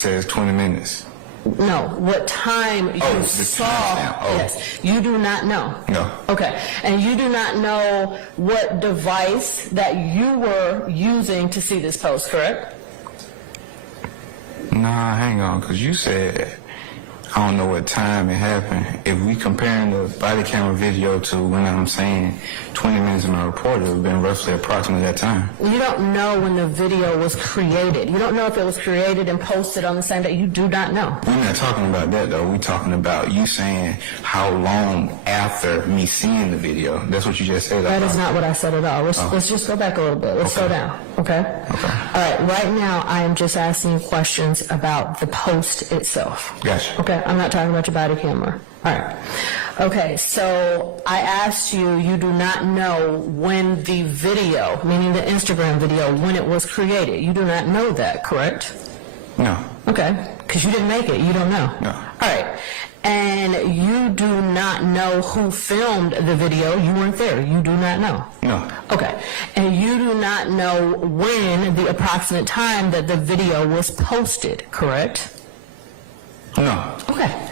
says 20 minutes. No, what time you saw. Yes, you do not know. No. Okay, and you do not know what device that you were using to see this post, correct? Nah, hang on, because you said, I don't know what time it happened. If we comparing the body camera video to when I'm saying 20 minutes in my report, it would have been roughly approximately that time. You don't know when the video was created. You don't know if it was created and posted on the same day. You do not know. We're not talking about that, though. We're talking about you saying how long after me seeing the video. That's what you just said. That is not what I said at all. Let's just go back a little bit. Let's slow down, okay? Okay. All right, right now I am just asking you questions about the post itself. Gotcha. Okay, I'm not talking about your body camera. All right. Okay, so I asked you, you do not know when the video, meaning the Instagram video, when it was created. You do not know that, correct? No. Okay, because you didn't make it. You don't know. No. All right. And you do not know who filmed the video. You weren't there. You do not know. No. Okay. And you do not know when the approximate time that the video was posted, correct? No. Okay.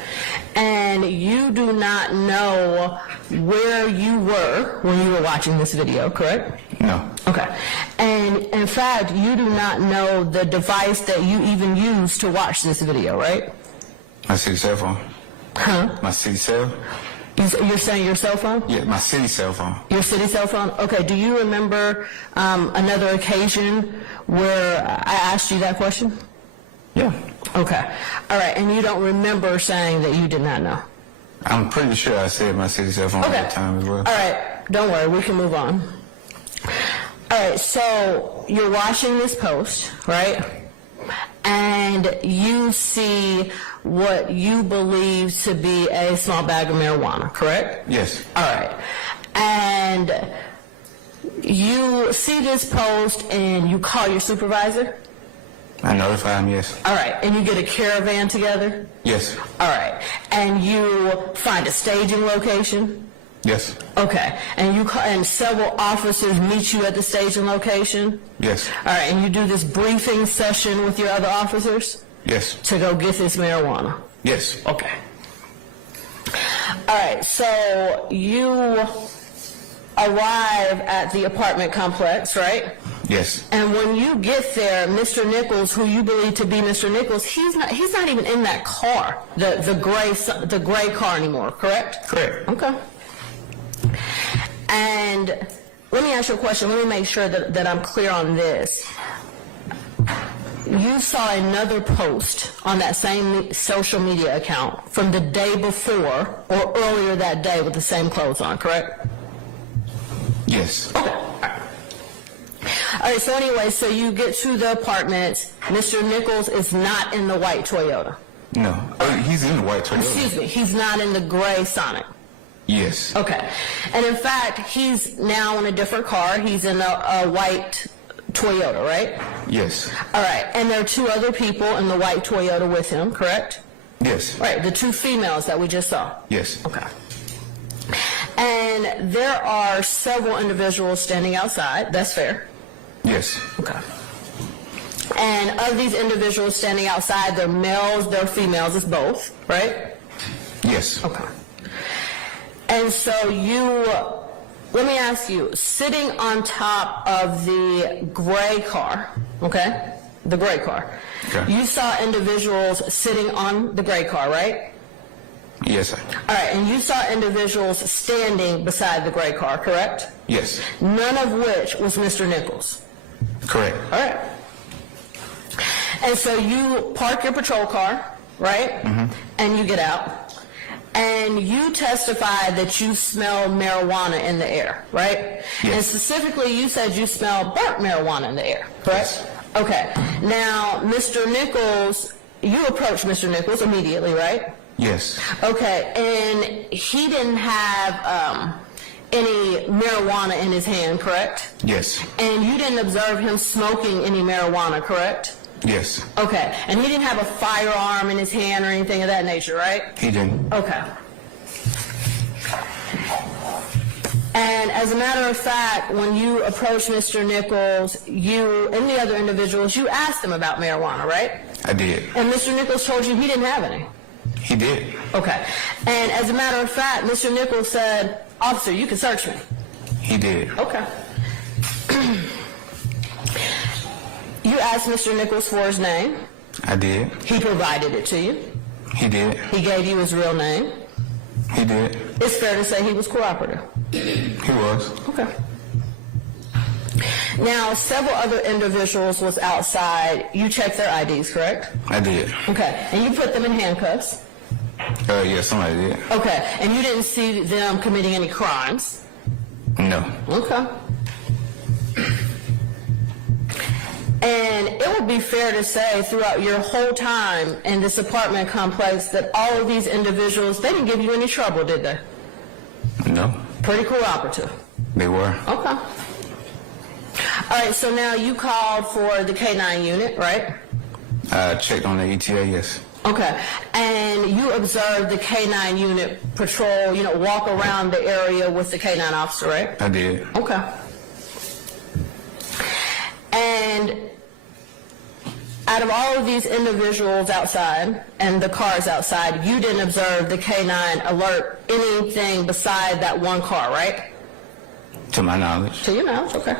And you do not know where you were when you were watching this video, correct? No. Okay. And in fact, you do not know the device that you even used to watch this video, right? My city cell phone. Huh? My city cell? You're saying your cell phone? Yeah, my city cell phone. Your city cell phone? Okay. Do you remember another occasion where I asked you that question? Yeah. Okay. All right. And you don't remember saying that you did not know? I'm pretty sure I said my city cell phone at that time as well. All right. Don't worry. We can move on. All right. So you're watching this post, right? And you see what you believe to be a small bag of marijuana, correct? Yes. All right. And you see this post and you call your supervisor? I notify him, yes. All right. And you get a caravan together? Yes. All right. And you find a staging location? Yes. Okay. And and several officers meet you at the staging location? Yes. All right. And you do this briefing session with your other officers? Yes. To go get this marijuana? Yes. Okay. All right. So you arrive at the apartment complex, right? Yes. And when you get there, Mr. Nichols, who you believe to be Mr. Nichols, he's not even in that car, the gray car anymore, correct? Correct. Okay. And let me ask you a question. Let me make sure that I'm clear on this. You saw another post on that same social media account from the day before or earlier that day with the same clothes on, correct? Yes. Okay. All right, so anyway, so you get to the apartment. Mr. Nichols is not in the white Toyota. No. He's in the white Toyota. Excuse me, he's not in the gray Sonic. Yes. Okay. And in fact, he's now in a different car. He's in a white Toyota, right? Yes. All right. And there are two other people in the white Toyota with him, correct? Yes. Right, the two females that we just saw. Yes. Okay. And there are several individuals standing outside. That's fair. Yes. Okay. And of these individuals standing outside, they're males, they're females, it's both, right? Yes. Okay. And so let me ask you, sitting on top of the gray car, okay? The gray car. Okay. You saw individuals sitting on the gray car, right? Yes, sir. All right, and you saw individuals standing beside the gray car, correct? Yes. None of which was Mr. Nichols. Correct. All right. And so you park your patrol car, right? Mm-hmm. And you get out. And you testify that you smell marijuana in the air, right? Yes. And specifically, you said you smell burnt marijuana in the air, correct? Yes. Okay. Now, Mr. Nichols, you approached Mr. Nichols immediately, right? Yes. Okay. And he didn't have any marijuana in his hand, correct? Yes. And you didn't observe him smoking any marijuana, correct? Yes. Okay. And he didn't have a firearm in his hand or anything of that nature, right? He didn't. Okay. And as a matter of fact, when you approached Mr. Nichols, you and the other individuals, you asked them about marijuana, right? I did. And Mr. Nichols told you he didn't have any? He did. Okay. And as a matter of fact, Mr. Nichols said, "Officer, you can search me." He did. Okay. You asked Mr. Nichols for his name. I did. He provided it to you. He did. He gave you his real name. He did. It's fair to say he was cooperative. He was. Okay. Now, several other individuals was outside. You checked their IDs, correct? I did. Okay. And you put them in handcuffs. Yeah, somebody did. Okay. And you didn't see them committing any crimes. No. Okay. And it would be fair to say throughout your whole time in this apartment complex that all of these individuals, they didn't give you any trouble, did they? No. Pretty cooperative. They were. Okay. All right, so now you called for the K-9 unit, right? I checked on the ETA, yes. Okay. And you observed the K-9 unit patrol, walk around the area with the K-9 officer, right? I did. Okay. And out of all of these individuals outside and the cars outside, you didn't observe the K-9 alert anything beside that one car, right? To my knowledge. To your knowledge, okay.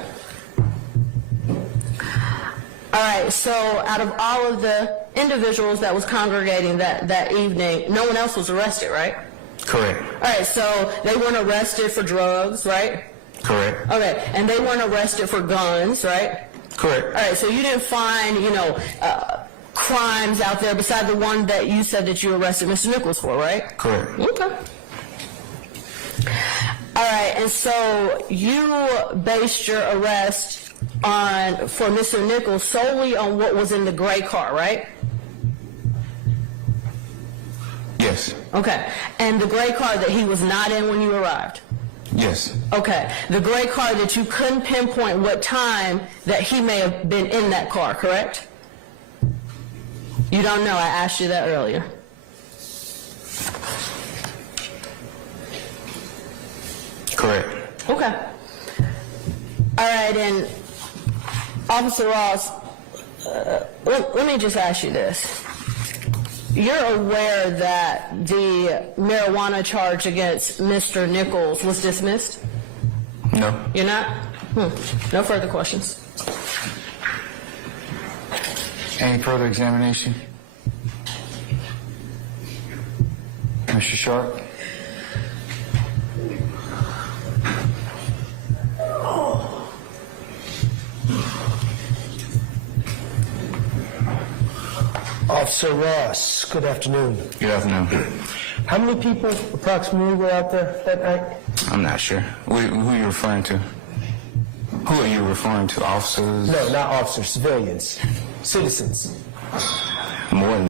All right, so out of all of the individuals that was congregating that evening, no one else was arrested, right? Correct. All right, so they weren't arrested for drugs, right? Correct. Okay, and they weren't arrested for guns, right? Correct. All right, so you didn't find, crimes out there beside the one that you said that you arrested Mr. Nichols for, right? Correct. Okay. All right, and so you based your arrest for Mr. Nichols solely on what was in the gray car, right? Yes. Okay, and the gray car that he was not in when you arrived? Yes. Okay, the gray car that you couldn't pinpoint what time that he may have been in that car, correct? You don't know, I asked you that earlier. Correct. Okay. All right, and Officer Ross, let me just ask you this. You're aware that the marijuana charge against Mr. Nichols was dismissed? No. You're not? No further questions. Any further examination? Mr. Sharp? Officer Ross, good afternoon. Good afternoon. How many people approximately were out there that night? I'm not sure. Who are you referring to? Who are you referring to? Officers? No, not officers, civilians, citizens. More than